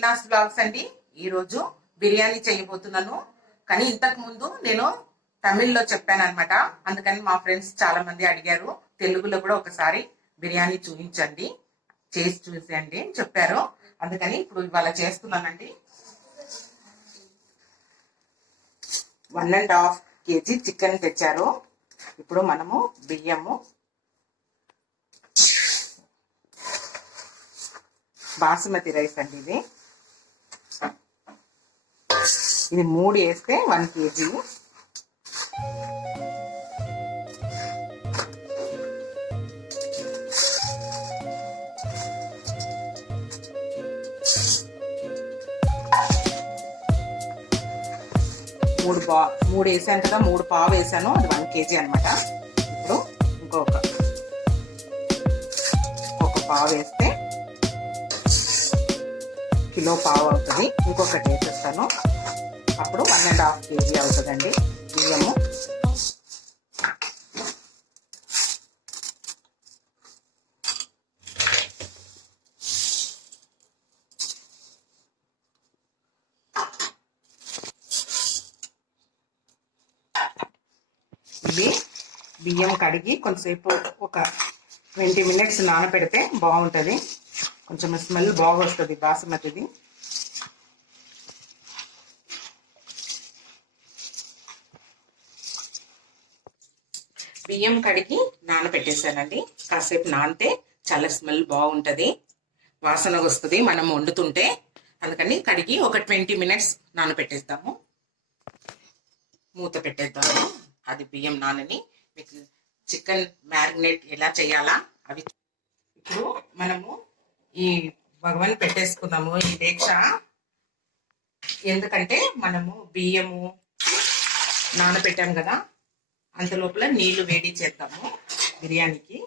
Meena's blogs అండి. ఈరోజు బిర్యానీ చేయబోతున్నాను. కానీ ఇంతకు ముందు నేను తమిళ్లో చెప్పాను అనమాట. అందుకని మా ఫ్రెండ్స్ చాలా మంది అడిగారు తెలుగులో కూడా ఒకసారి బిర్యానీ చూపించండి, చేసి చూసేయండి అని చెప్పారు. అందుకని ఇప్పుడు ఇవాళ చేస్తున్నానండి. 1.5 kg చికెన్ తెచ్చారు. ఇప్పుడు మనము బియ్యము, బాసుమతి రైస్ అండి, ఇది 3 వేస్తే 1 kg. మూడు వేసాను కదా, 3 పావు వేసాను, అది 1 kg అనమాట. ఇప్పుడు ఇంకొక పావు వేస్తే కిలో పావు అవుతుంది. ఇంకొకటి వేసేస్తాను, అప్పుడు 1.5 kg అవుతుందండి బియ్యము. ఇది బియ్యం కడిగి కొంచెంసేపు ఒక 20 minutes నానబెడితే బాగుంటుంది. కొంచెం స్మెల్ బాగా వస్తుంది బాసుమతిది. బియ్యం కడిగి నానబెట్టేసానండి. కాసేపు నానితే చాలా స్మెల్ బాగుంటుంది, వాసన వస్తుంది మనం వండుతుంటే. అందుకని కడిగి ఒక 20 minutes నానబెట్టేద్దాము. మూత పెట్టేద్దాము. అది బియ్యం నానని. మీకు చికెన్ మ్యారినేట్ ఎలా చేయాలా అవి ఇప్పుడు మనము ఈ భగవన్ పెట్టేసుకుందాము ఈ దీక్ష. ఎందుకంటే మనము బియ్యము నానబెట్టాము కదా, అంత లోపల నీళ్లు వేడి చేద్దాము బిర్యానీకి.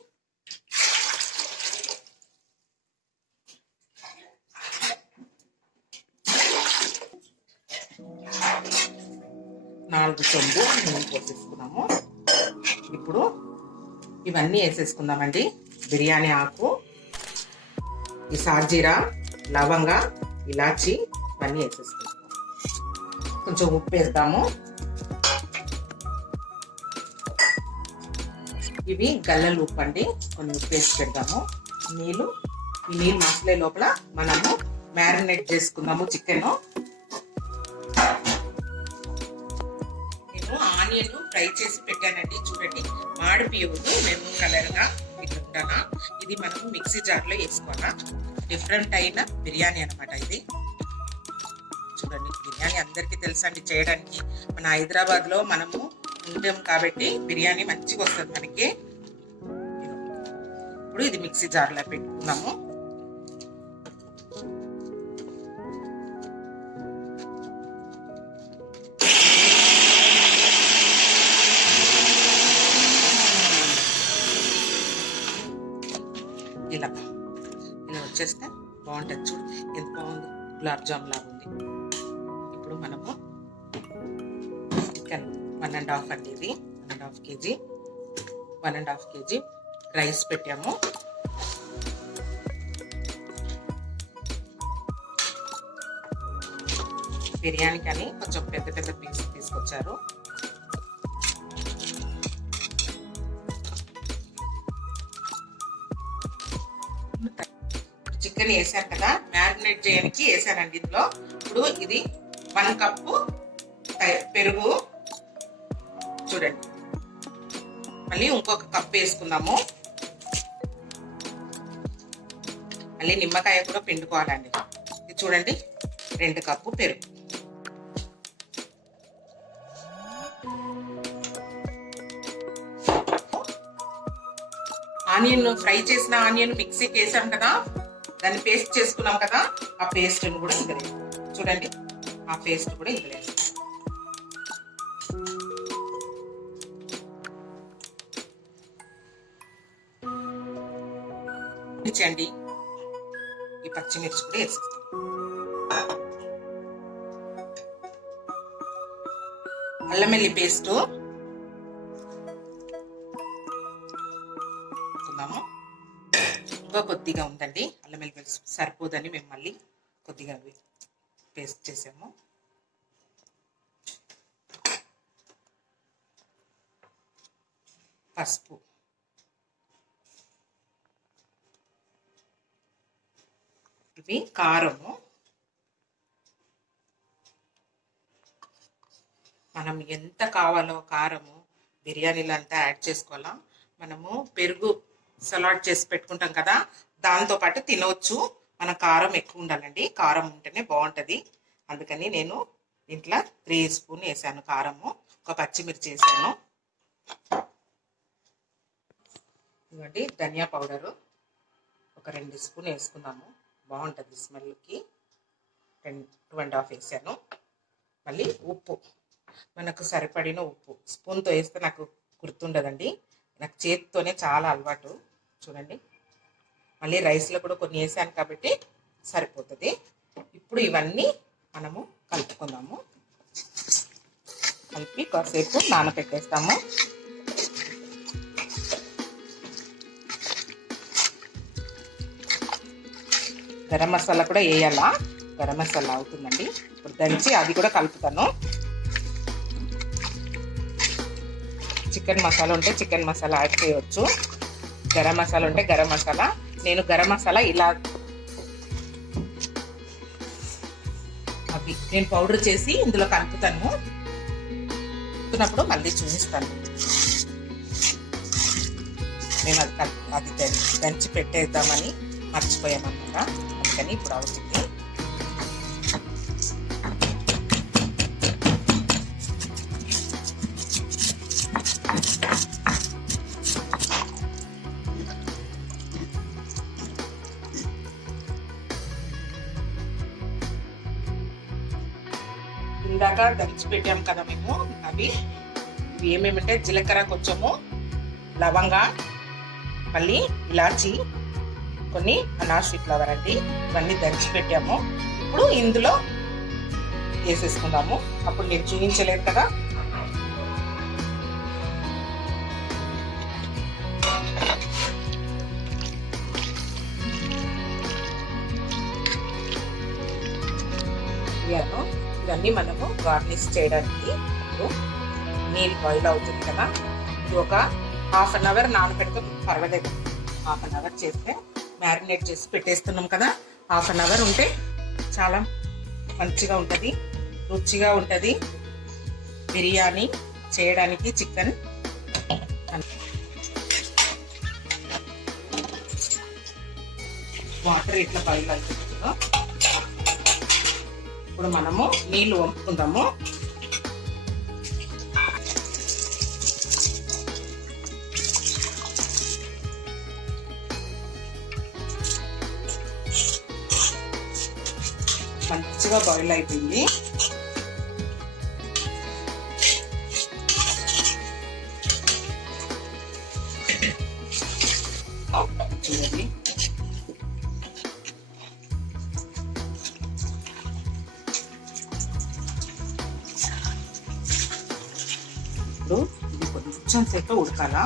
నాలుగు చెంబు నూనె పోసేసుకున్నాము. ఇప్పుడు ఇవన్నీ వేసేసుకుందామండి. బిర్యానీ ఆకు, ఈ సాజీరా, లవంగ, ఇలాచి ఇవన్నీ వేసేసుకుందాము. కొంచెం ఉప్పు వేద్దాము. ఇవి గల్లలు ఉప్పు అండి, కొన్ని ఉప్పు వేసి పెడదాము. ఈ నీళ్ళు మసలే లోపల మనము మ్యారినేట్ చేసుకుందాము చికెన్. నేను ఆనియన్ ఫ్రై చేసి పెట్టానండి, చూడండి మాడిపియవద్దు, మెరూన్ కలర్ గా ఇట్లా ఉంటానా. ఇది మనము మిక్సీ జార్ లో వేసుకోవాలా. డిఫరెంట్ అయిన బిర్యానీ అనమాట ఇది. చూడండి, బిర్యానీ అందరికీ తెలుసండి చేయడానికి. మన హైదరాబాద్ లో మనము ఉంటాం కాబట్టి బిర్యానీ మంచిగా వస్తుంది మనకి. ఇప్పుడు ఇది మిక్సీ జార్ లో పెట్టుకున్నాము. ఇలా వచ్చేస్తే బాగుంటుంది. చూడు ఎంత బాగుంది, గులాబ్ జామ్ లాగా ఉంది. ఇప్పుడు మనము చికెన్ 1.5 అండి, ఇది 1.5 kg. 1.5 kg రైస్ పెట్టాము. బిర్యానీ కానీ కొంచెం పెద్ద పెద్ద పీస్ తీసుకొచ్చారు. చికెన్ వేసాను కదా, మ్యారినేట్ చేయడానికి వేసానండి ఇందులో. ఇప్పుడు ఇది 1 కప్పు పెరుగు, చూడండి. మళ్ళీ ఇంకొక కప్పు వేసుకుందాము. మళ్ళీ నిమ్మకాయ కూడా పిండుకోవాలండి. ఇది చూడండి 2 కప్పు పెరుగు. ఆనియన్ ఫ్రై చేసిన ఆనియన్ మిక్సీకి వేసాం కదా, దాన్ని పేస్ట్ చేసుకున్నాం కదా, ఆ పేస్ట్ కూడా ఇందులో చూడండి, ఆ పేస్ట్ కూడా ఇందులో అండి. ఈ పచ్చిమిర్చి కూడా వేసేస్తాం. అల్లం వెల్లి పేస్ట్ ఇంకా కొద్దిగా ఉందండి. అల్లం వెల్లి పేస్ట్ సరిపోదని మేము మళ్ళీ కొద్దిగా పేస్ట్ చేసాము. పసుపు, ఇవి కారము. మనం ఎంత కావాలో కారము బిర్యానీలో అంతా యాడ్ చేసుకోవాలా. మనము పెరుగు సలాడ్ చేసి పెట్టుకుంటాం కదా, దాంతో పాటు తినవచ్చు. మన కారం ఎక్కువ ఉండాలండి, కారం ఉంటేనే బాగుంటుంది. అందుకని నేను ఇంట్లో 3 స్పూన్ వేసాను కారము. ఒక పచ్చిమిర్చి వేసాను. ఇవ్వండి ధనియా పౌడరు ఒక 2 స్పూన్ వేసుకుందాము, బాగుంటుంది స్మెల్కి. 2.5 వేసాను. మళ్ళీ ఉప్పు, మనకు సరిపడిన ఉప్పు. స్పూన్తో వేస్తే నాకు గుర్తుండదండి, నాకు చేతితోనే చాలా అలవాటు. చూడండి, మళ్ళీ రైస్లో కూడా కొన్ని వేసాను కాబట్టి సరిపోతుంది. ఇప్పుడు ఇవన్నీ మనము కలుపుకుందాము. కలిపి కాసేపు నానబెట్టేస్తాము. గరం మసాలా కూడా వేయాలా, గరం మసాలా అవుతుందండి. ఇప్పుడు దంచి అది కూడా కలుపుతాను. చికెన్ మసాలా ఉంటే చికెన్ మసాలా యాడ్ చేయవచ్చు, గరం మసాలా ఉంటే గరం మసాలా. నేను గరం మసాలా ఇలా అవి నేను పౌడర్ చేసి ఇందులో కలుపుతాను. కలుపుతున్నప్పుడు మళ్ళీ చూపిస్తాను. మేము అది దంచి పెట్టేద్దామని మర్చిపోయామన్నమాట, అందుకని ఇప్పుడు అవుతుంది. ఇందాక దంచి పెట్టాం కదా మేము, అవి ఏమేమంటే జీలకర్ర, కొంచెము లవంగా, మళ్ళీ ఇలాచి, కొన్ని అనాసి ఫ్లవర్ అండి, ఇవన్నీ దంచి పెట్టాము. ఇప్పుడు ఇందులో వేసేసుకుందాము. అప్పుడు నేను చూపించలేదు కదా. ఇవన్నీ మనము గార్నిష్ చేయడానికి ఇప్పుడు నీళ్ళు బాయిల్ అవుతుంది కదా, ఇది ఒక 1/2 అవర్ నానబెడితే పర్వాలేదు. 1/2 అవర్ చేస్తే మ్యారినేట్ చేసి పెట్టేస్తున్నాం కదా, 1/2 అవర్ ఉంటే చాలా మంచిగా ఉంటుంది, రుచిగా ఉంటుంది బిర్యానీ చేయడానికి. చికెన్ వాటర్ ఇట్లా బాయిల్ అవుతుంది. ఇప్పుడు మనము నీళ్లు వంపుకుందాము. మంచిగా బాయిల్ అయిపోయింది. చూడండి, ఇప్పుడు ఇది కొంచెం సేపు ఉడకాలా,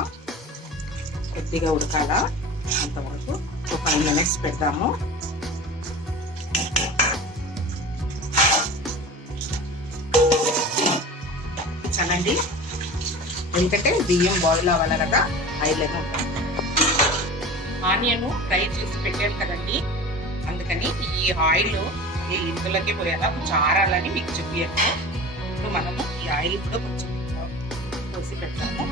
కొద్దిగా ఉడకాలా. అంతవరకు ఒక 5 మినిట్స్ పెడదాము. చాలండి, ఎందుకంటే బియ్యం బాయిల్ అవ్వాలి కదా, ఆయిల్లోనే ఉంటాం. ఆనియన్ ఫ్రై చేసి పెట్టాను కదండి, అందుకని ఈ ఆయిల్ ఇందులోకి పోయాలా, కొంచెం ఆరాలని మీకు చెప్పాను. ఇప్పుడు మనము ఈ ఆయిల్ కూడా కొంచెం పోసి పెడతాము.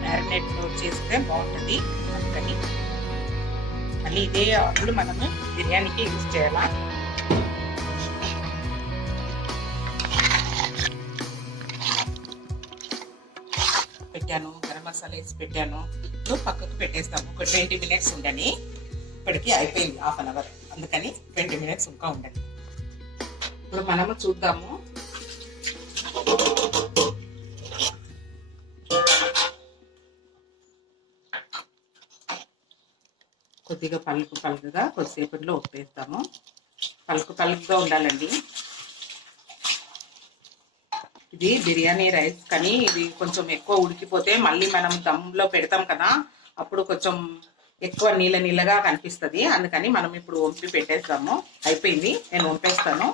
మ్యారినేట్ చేస్తే బాగుంటుంది, అందుకని మళ్ళీ ఇదే ఆయిల్ మనము బిర్యానీకి యూజ్ చేయాలా. పెట్టాను, గరం మసాలా వేసి పెట్టాను. ఇప్పుడు పక్కకు పెట్టేస్తాము. ఒక 20 మినిట్స్ ఉండని. ఇప్పటికి అయిపోయింది 1/2 అవర్, అందుకని 20 మినిట్స్ ఇంకా ఉండండి. ఇప్పుడు మనము చూద్దాము. కొద్దిగా పలుకుగా కొద్దిసేపట్లో ఉప్పేస్తాము. పలుకుగా ఉండాలండి. ఇది బిర్యానీ రైస్, కానీ ఇది కొంచెం ఎక్కువ ఉడికిపోతే మళ్ళీ మనం దమ్లో పెడతాం కదా, అప్పుడు కొంచెం ఎక్కువ నీళ్ళ నీళ్ళగా కనిపిస్తుంది. అందుకని మనం ఇప్పుడు వంపి పెట్టేస్తాము. అయిపోయింది, నేను వంపేస్తాను.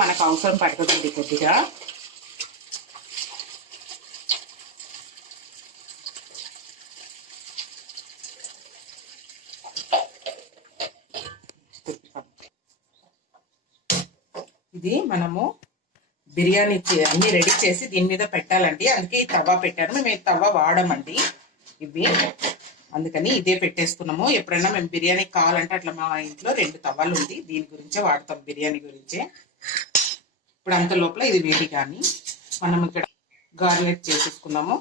మనకు అవసరం పడుతుందండి కొద్దిగా. ఇది మనము బిర్యానీ అన్ని రెడీ చేసి దీని మీద పెట్టాలండి. అందుకే ఈ తవ్వ పెట్టాను. మేము ఈ తవ్వ వాడమండి ఇవి, అందుకని ఇదే పెట్టేస్తున్నాము. ఎప్పుడైనా మేము బిర్యానీ కావాలంటే అట్లా మా ఇంట్లో 2 తవ్వలు ఉంది, దీని గురించే వాడతాం, బిర్యానీ గురించే. ఇప్పుడు అంత లోపల ఇది వేడి కానీ మనం ఇక్కడ గార్లిక్ చేసేసుకున్నాము.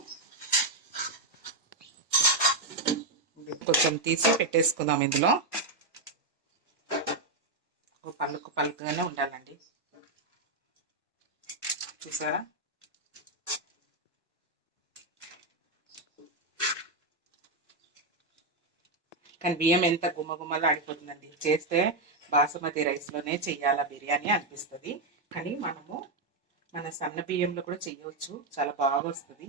కొంచెం తీసి పెట్టేసుకుందాం. ఇందులో పలుకు పలుకుగానే ఉండాలండి, చూసారా? కానీ బియ్యం ఎంత గుమ్మగుమ్మలు ఆడిపోతుందండి. చేస్తే బాసుమతి రైస్లోనే చెయ్యాలా బిర్యానీ అనిపిస్తుంది. కానీ మనము మన సన్న బియ్యంలో కూడా చెయ్యవచ్చు, చాలా బాగా వస్తుంది.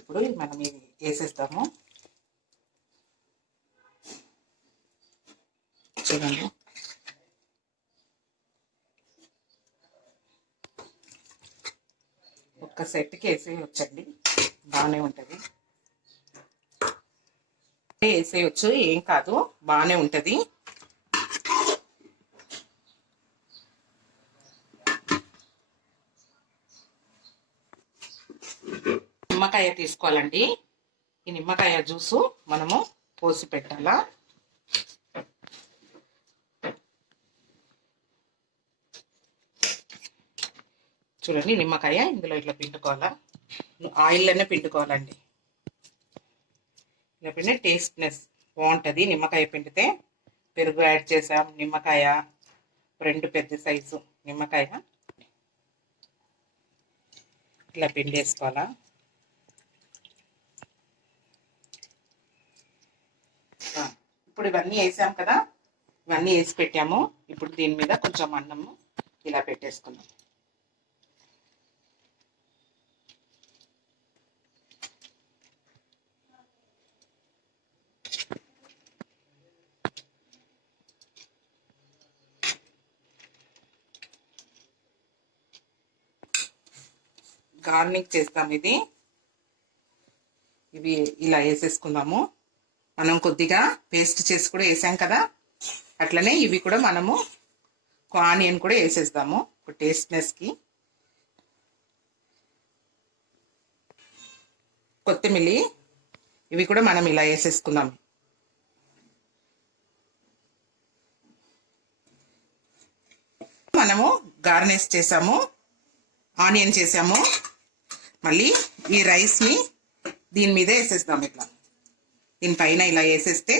ఇప్పుడు మనం ఇది వేసేస్తాము. చూడండి, ఒక్క సెట్కి వేసేయచ్చండి, బాగానే ఉంటుంది. వేసేయచ్చు, ఏం కాదు, బాగానే ఉంటుంది. నిమ్మకాయ తీసుకోవాలండి. ఈ నిమ్మకాయ జ్యూసు మనము పోసి పెట్టాలా. చూడండి, నిమ్మకాయ ఇందులో ఇట్లా పిండుకోవాలా, ఆయిల్లోనే పిండుకోవాలండి. ఇలా పిండి టేస్ట్నెస్ బాగుంటుంది. నిమ్మకాయ పిండితే పెరుగు యాడ్ చేసాం, నిమ్మకాయ 2 పెద్ద సైజు నిమ్మకాయ ఇలా పిండేసుకోవాలా. ఇప్పుడు ఇవన్నీ వేసాం కదా, ఇవన్నీ వేసి పెట్టాము. ఇప్పుడు దీని మీద కొంచెం అన్నము ఇలా పెట్టేసుకున్నాం. గార్నిష్ చేస్తాం. ఇవి ఇలా వేసేసుకుందాము. మనం కొద్దిగా పేస్ట్ చేసి కూడా వేసాం కదా, అట్లనే ఇవి కూడా మనము ఆనియన్ కూడా వేసేద్దాము టేస్ట్నెస్కి. కొత్తిమీర ఇవి కూడా మనం ఇలా వేసేసుకుందాం. మనము గార్నిష్ చేసాము, ఆనియన్ చేసాము. మళ్ళీ ఈ రైస్ని దీని మీద వేసేస్తాం. ఇట్లా దీనిపైన ఇలా వేసేస్తే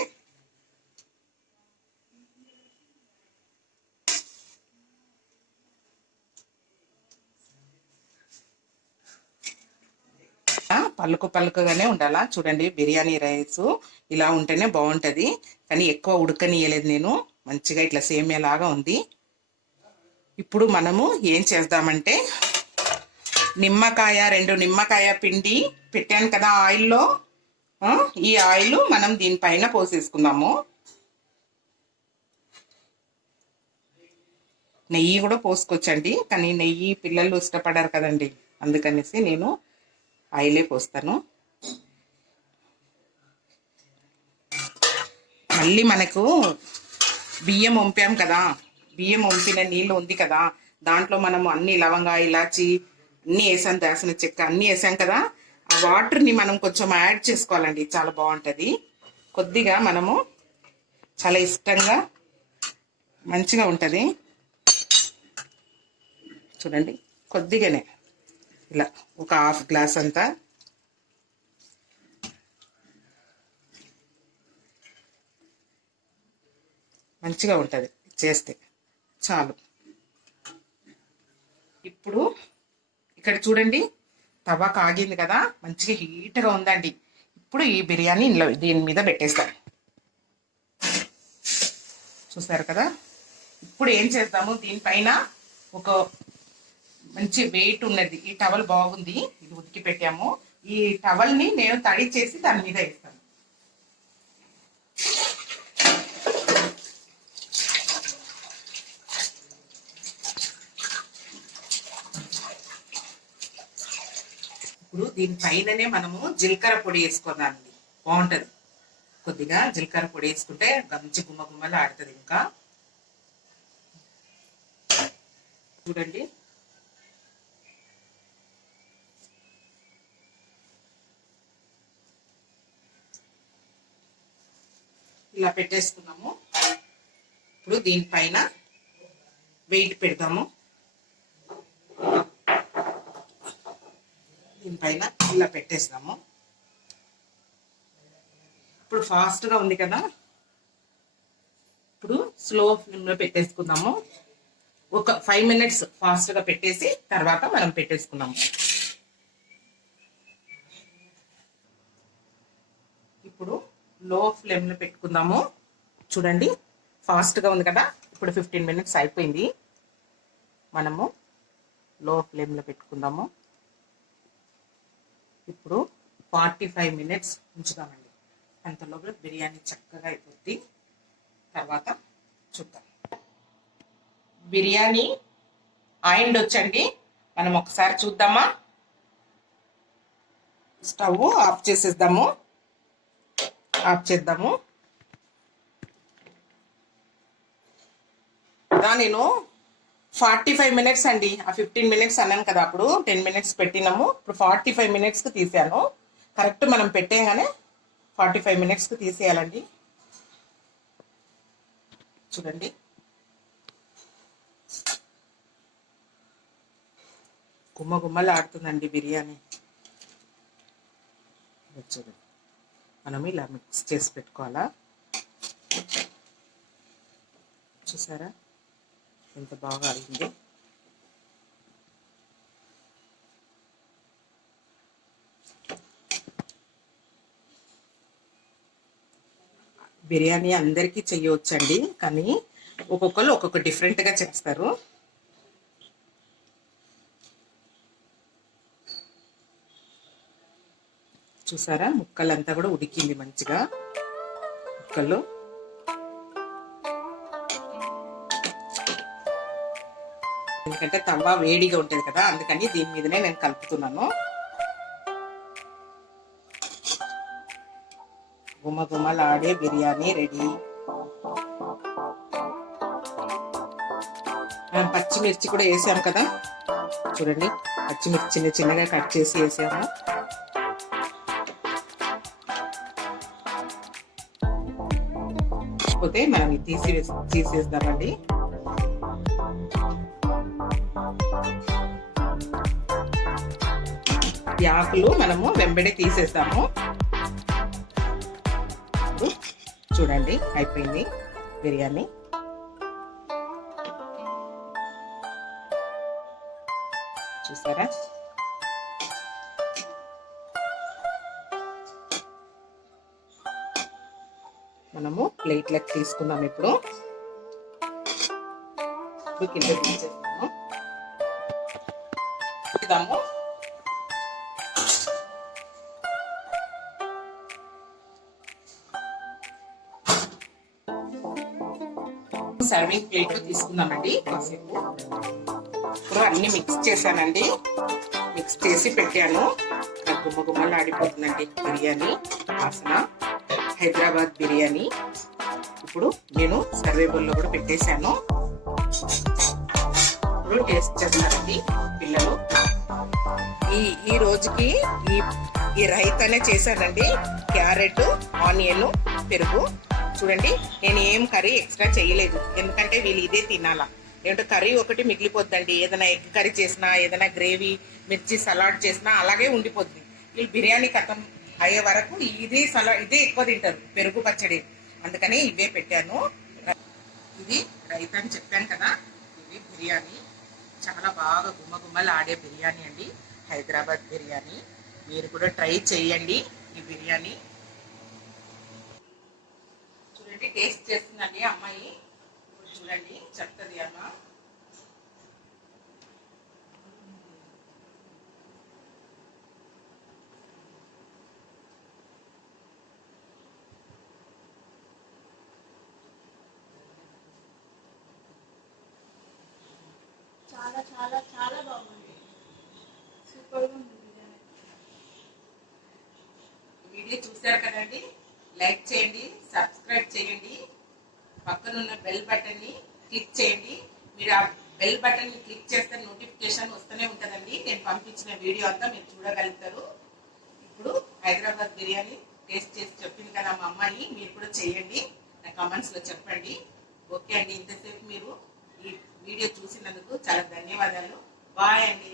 పలుకు పలుకుగానే ఉండాలా. చూడండి, బిర్యానీ రైస్ ఇలా ఉంటేనే బాగుంటుంది. కానీ ఎక్కువ ఉడకనియలేదు నేను, మంచిగా ఇట్లా సేమియాలాగా ఉంది. ఇప్పుడు మనము ఏం చేద్దామంటే, నిమ్మకాయ 2 నిమ్మకాయ పిండి పెట్టాను కదా ఆయిల్లో, ఈ ఆయిల్ మనం దీనిపైన పోసేసుకుందాము. నెయ్యి కూడా పోసుకోవచ్చండి, కానీ నెయ్యి పిల్లలు ఇష్టపడారు కదండి, అందుకనేసి నేను ఆయిలే పోస్తాను. మళ్ళీ మనకు బియ్యం వంపాం కదా, బియ్యం వంపిన నీళ్ళు ఉంది కదా, దాంట్లో మనము అన్ని లవంగా, ఇలాచి అన్నీ వేసాం, దాసిన చెక్క అన్నీ వేసాం కదా, ఆ వాటర్ని మనం కొంచెం యాడ్ చేసుకోవాలండి, చాలా బాగుంటుంది. కొద్దిగా మనము చాలా ఇష్టంగా మంచిగా ఉంటుంది. చూడండి, కొద్దిగానే ఇలా ఒక హాఫ్ గ్లాస్ అంతా మంచిగా ఉంటుంది చేస్తే చాలు. ఇప్పుడు ఇక్కడ చూడండి, తవా కాగింది కదా, మంచిగా హీట్గా ఉందండి. ఇప్పుడు ఈ బిర్యానీ దీని మీద పెట్టేస్తాం. చూసారు కదా, ఇప్పుడు ఏం చేద్దాము, దీనిపైన ఒక మంచి వెయిట్ ఉన్నది, ఈ టవల్ బాగుంది, ఇది ఉతికి పెట్టాము, ఈ టవల్ని నేను తడి చేసి దాని మీద వేస్తాను. ఇప్పుడు దీనిపైననే మనము జీలకర్ర పొడి వేసుకోవాలండి, బాగుంటుంది. కొద్దిగా జీలకర్ర పొడి వేసుకుంటే మంచి గుమ్మ గుమ్మలు ఆడుతుంది. ఇంకా చూడండి, ఇలా పెట్టేసుకున్నాము. ఇప్పుడు దీనిపైన వెయిట్ పెడతాము, దీనిపైన ఇలా పెట్టేస్తాము. ఇప్పుడు ఫాస్ట్గా ఉంది కదా, ఇప్పుడు స్లో ఫ్లేమ్లో పెట్టేసుకుందాము. ఒక 5 minutes ఫాస్ట్గా పెట్టేసి తర్వాత మనం పెట్టేసుకున్నాము. ఇప్పుడు లో ఫ్లేమ్లో పెట్టుకుందాము. చూడండి, ఫాస్ట్గా ఉంది కదా. ఇప్పుడు 15 minutes అయిపోయింది. మనము లో ఫ్లేమ్లో పెట్టుకుందాము. ఇప్పుడు 45 minutes ఉంచుదామండి. అంతలోపు బిర్యానీ చక్కగా అయిపోద్ది. తర్వాత చూద్దాం. బిర్యానీ ఆయిండ్ వచ్చండి, మనం ఒకసారి చూద్దామా. స్టవ్ ఆఫ్ చేసేద్దాము, ఆఫ్ చేద్దాము. నేను 45 minutes అండి, ఆ 15 minutes అన్నాను కదా, అప్పుడు 10 minutes పెట్టినాము. ఇప్పుడు 45 minutesకి తీసాను. కరెక్ట్ మనం పెట్టేగానే 45 minutesకి తీసేయాలండి. చూడండి, గుమ్మ గుమ్మలు ఆడుతుందండి బిర్యానీ. చూడండి, మనం ఇలా మిక్స్ చేసి పెట్టుకోవాలా. చూసారా ఎంత బాగా అయింది. బిర్యానీ అందరికీ చెయ్యవచ్చండి, కానీ ఒక్కొక్కరు ఒక్కొక్క డిఫరెంట్గా చేస్తారు. చూసారా, ముక్కలంతా కూడా ఉడికింది మంచిగా. ముక్కలు ఎందుకంటే తవ్వ వేడిగా ఉంటుంది కదా, అందుకని దీని మీదనే నేను కలుపుతున్నాను. గుమ్మ గుమ్మలాడే బిర్యానీ రెడీ. మనం పచ్చిమిర్చి కూడా వేసాం కదా, చూడండి, పచ్చిమిర్చి చిన్న చిన్నగా కట్ చేసి వేసాము. పోతే మనం తీసేద్దామండి. ఈ ఆకులు మనము వెంబడే తీసేస్తాము. చూడండి, అయిపోయింది బిర్యానీ. చూసారా, మనము ప్లేట్లకు తీసుకుందాం. ఇప్పుడు కింద తీసేస్తాము. సర్వింగ్ ప్లేట్ తీసుకుందామండి. కాసేపు ఇప్పుడు అన్ని మిక్స్ చేశానండి, మిక్స్ చేసి పెట్టాను. గుమ్మ గుమ్మలు ఆడిపోతుందండి బిర్యానీ వాసన, హైదరాబాద్ బిర్యానీ. ఇప్పుడు నేను సర్వేబుల్లో కూడా పెట్టేశాను. ఇప్పుడు టేస్ట్ చేస్తారండి పిల్లలు. ఈ రోజుకి ఈ రైతానే చేశానండి, క్యారెట్, ఆనియన్, పెరుగు. చూడండి, నేను ఏం కర్రీ ఎక్స్ట్రా చేయలేదు, ఎందుకంటే వీళ్ళు ఇదే తినాలా. లేదంటే కర్రీ ఒకటి మిగిలిపోద్దండి. ఏదైనా ఎగ్ కర్రీ చేసినా, ఏదైనా గ్రేవీ, మిర్చి సలాడ్ చేసినా అలాగే ఉండిపోద్ది. వీళ్ళు బిర్యానీ కథం అయ్యే వరకు ఇదే ఎక్కువ తింటారు, పెరుగు పచ్చడి. అందుకని ఇవే పెట్టాను. ఇది రైతా అని చెప్పాను కదా, ఇది బిర్యానీ చాలా బాగా గుమ్మ గుమ్మలు ఆడే బిర్యానీ అండి, హైదరాబాద్ బిర్యానీ. మీరు కూడా ట్రై చేయండి ఈ బిర్యానీ. చూడండి, టేస్ట్ చేస్తుందండి అమ్మాయి. చూడండి, చెప్తుంది అమ్మ. చాలా చాలా చాలా బాగుంది, సూపర్గా ఉంది బిర్యానీ. వీడియో చూశారు కదండి, లైక్ చేయండి, సబ్స్క్రైబ్ చేయండి, పక్కనున్న బెల్ బటన్ ని క్లిక్ చేయండి. మీరు ఆ బెల్ బటన్ ని క్లిక్ చేస్తే నోటిఫికేషన్ వస్తూనే ఉంటుందండి. నేను పంపించిన వీడియో అంతా మీరు చూడగలుగుతారు. ఇప్పుడు హైదరాబాద్ బిర్యానీ టేస్ట్ చేసి చెప్పింది కదా మా అమ్మాయి, మీరు కూడా చేయండి, నా కామెంట్స్ లో చెప్పండి. ఓకే అండి, ఇంతసేపు మీరు ఈ వీడియో చూసినందుకు చాలా ధన్యవాదాలు. బాయ్ అండి.